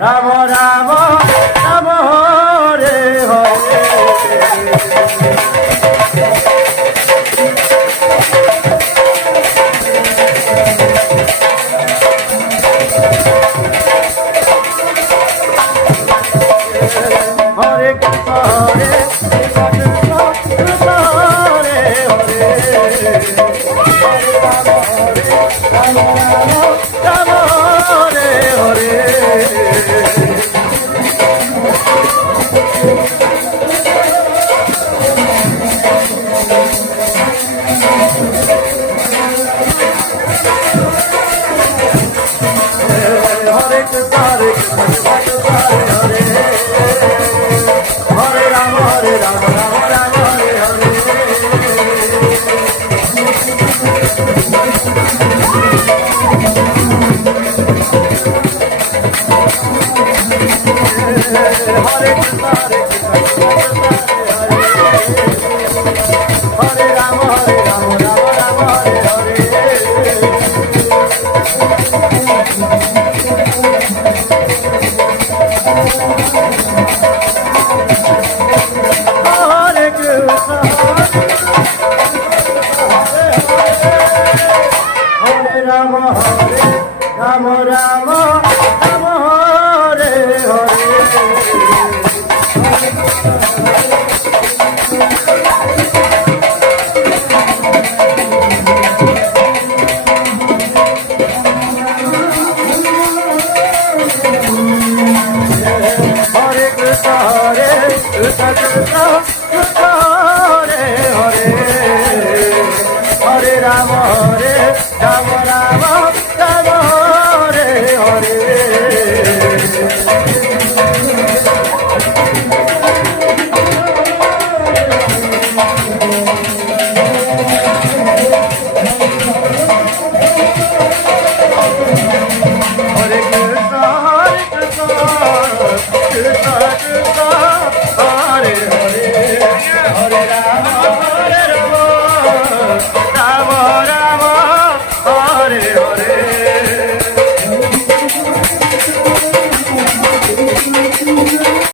Ram Ram Ram Hare Hare Hare Krishna Hare Krishna Krishna Hare Hare Hare Ram Ram Ram Hare Hare Hare Krishna Hare Rama Hare Rama Rama Rama Hare Hare Hare Krishna Hare Hare Rama Rama Rama Hare Hare Rama Rama Rama Hare Hare Hare Krishna Hare Krishna Krishna Krishna Hare Hare Hare Rama Hare Rama Rama Rama Hare Hare Hare Krishna Krishna